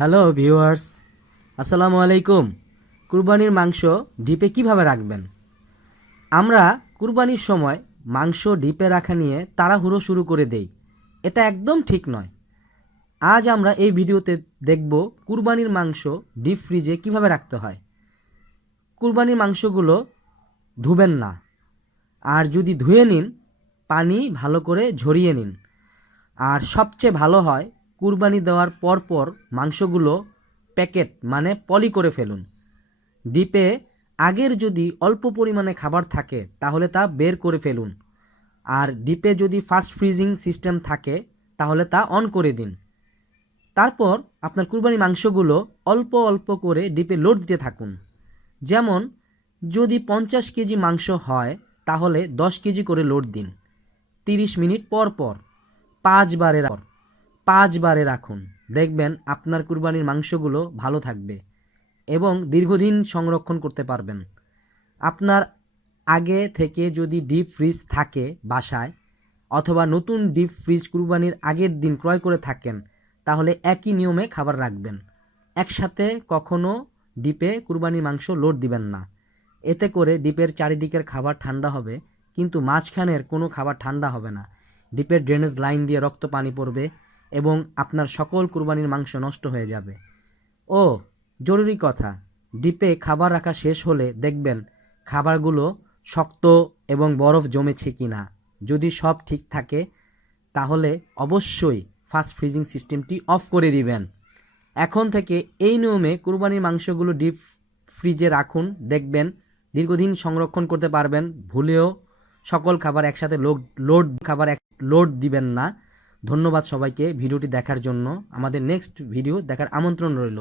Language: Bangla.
হ্যালো ভিউয়ার্স, আসসালামু আলাইকুম। কুরবানির মাংস ডিপে কিভাবে রাখবেন? আমরা কুরবানির সময় মাংস ডিপে রাখা নিয়ে তাড়াহুড়ো শুরু করে দেই। এটা একদম ঠিক নয়। আজ আমরা এই ভিডিওতে দেখব কুরবানির মাংস ডিপ ফ্রিজে কিভাবে রাখতে হয়। কুরবানির মাংসগুলো ধুবেন না, আর যদি ধুয়ে নিন পানি ভালো করে ঝরিয়ে নিন। আর সবচেয়ে ভালো হয় কুরবানি দেওয়ার পরপর মাংসগুলো প্যাকেট মানে পলি করে ফেলুন। ডিপে আগের যদি অল্প পরিমাণে খাবার থাকে তাহলে তা বের করে ফেলুন, আর ডিপে যদি ফাস্ট ফ্রিজিং সিস্টেম থাকে তাহলে তা অন করে দিন। তারপর আপনার কুরবানি মাংসগুলো অল্প অল্প করে ডিপে লোড দিতে থাকুন। যেমন যদি 50 কেজি মাংস হয় তাহলে 10 কেজি করে লোড দিন। 30 মিনিট পর পর 5 বারে রাখুন। দেখবেন আপনার কুরবানির মাংসগুলো ভালো থাকবে এবং দীর্ঘদিন সংরক্ষণ করতে পারবেন। আপনার আগে থেকে যদি ডিপ ফ্রিজ থাকে বাসায়, অথবা নতুন ডিপ ফ্রিজ কুরবানির আগের দিন ক্রয় করে থাকেন, তাহলে একই নিয়মে খাবার রাখবেন। একসাথে কখনো ডিপে কুরবানির মাংস লোড দিবেন না। এতে করে ডিপের চারিদিকের খাবার ঠান্ডা হবে, কিন্তু মাঝখানের কোনো খাবার ঠান্ডা হবে না। ডিপের ড্রেনেজ লাইন দিয়ে রক্ত পানি পড়বে এবং আপনার সকল কুরবানির মাংস নষ্ট হয়ে যাবে। ও জরুরি কথা, ডিপে খাবার রাখা শেষ হলে দেখবেন খাবারগুলো শক্ত এবং বরফ জমেছে কিনা। যদি সব ঠিক থাকে তাহলে অবশ্যই ফাস্ট ফ্রিজিং সিস্টেমটি অফ করে দিবেন। এখন থেকে এই নিয়মে কুরবানির মাংসগুলো ডিপ ফ্রিজে রাখুন, দেখবেন দীর্ঘদিন সংরক্ষণ করতে পারবেন। ভুলেও সকল খাবার একসাথে লোড দিবেন না। ধন্যবাদ সবাইকে ভিডিওটি দেখার জন্য। আমাদের নেক্সট ভিডিও দেখার আমন্ত্রণ রইল।